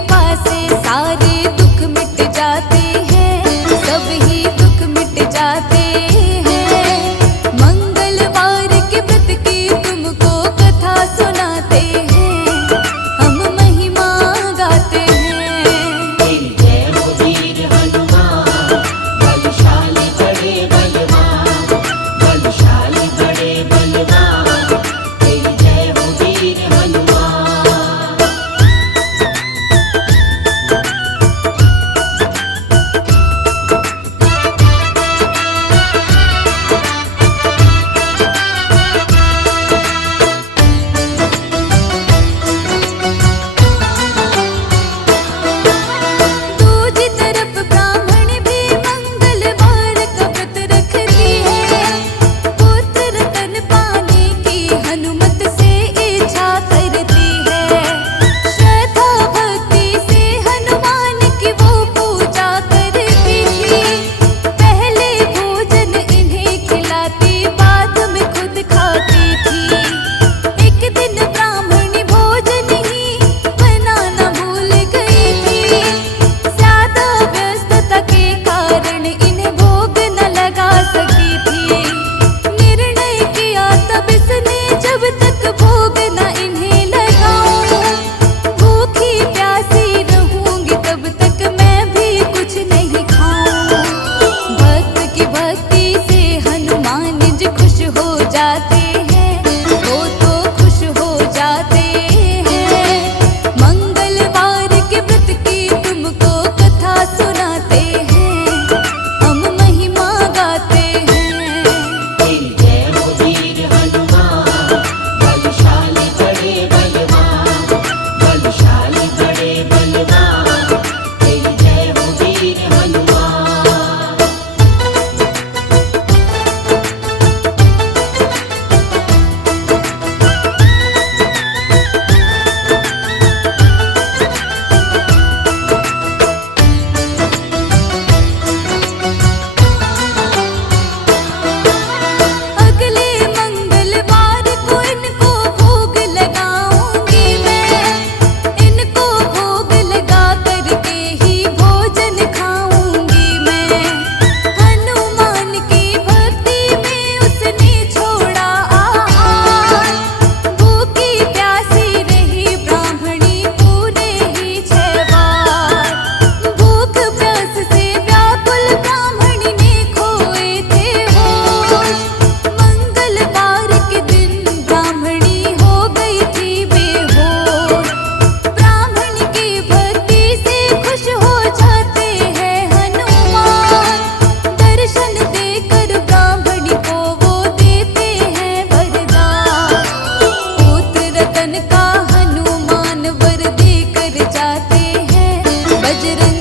कृपा से सारे दुख मिट जाते हैं, सब ही दुख मिट जाते हैं। मंगलवार के व्रत की तुमको कथा सुनाते हैं, हम महिमा गाते हैं। तेरी जय हो वीर हनुमान, बलशाली बड़े बलवान, बलशाली बड़े बलवान, तेरी जय हो वीर हनुमान। दूजी तरफ ब्राह्मण भी मंगलवार का व्रत रखती है, पुत्र तन पाने की हनुमत से इच्छा करती है। श्रद्धा भक्ति से हनुमान की वो पूजा करती थी, पहले भोजन इन्हें खिलाती, बाद में खुद खाती थी। एक दिन ब्राह्मणी भोजन ही बनाना भूल गई थी, ज्यादा व्यस्तता के कारण इन्हें भोग न लगा सकी थी। निर्णय किया तब इसने, जब तक भोग न इन्हें लगाऊं, भूखी प्यासी रहूंगी तब तक मैं भी कुछ नहीं खाऊं। भक्त की भक्ति से हनुमान जी खुश हो जाते हैं, वो तो खुश हो जाते हैं। मंगलवार के व्रत की तुमको कथा सुनाते हैं, हम महिमा गाते हैं। तेरी जय हो वीर हनुमान, बलशाली बड़े बलवान, बलशाली बड़े बलवान, तेरी जय हो वीर हनुमान। अगले मंगलवार को इनको भोग लगाऊंगी मैं, इनको भोग लगा करके ही भोजन खाऊंगी मैं। हनुमान की भक्ति में उसने छोड़ा आहार, भूखी प्यासी रही ब्राह्मणी पूरे ही 6 बार। भूख प्यास से व्याकुल ब्राह्मणी ने खोए थे होश, मंगलवार के दिन ब्राह्मणी हो गई थी बेहोश। ब्राह्मणी की भक्ति से खुश हो जाते हैं हनुमान, दर्शन देकर ब्राह्मणी को वो देते हैं वरदान। पुत्र रतन का हनुमान वर देकर जाते हैं, बजरंग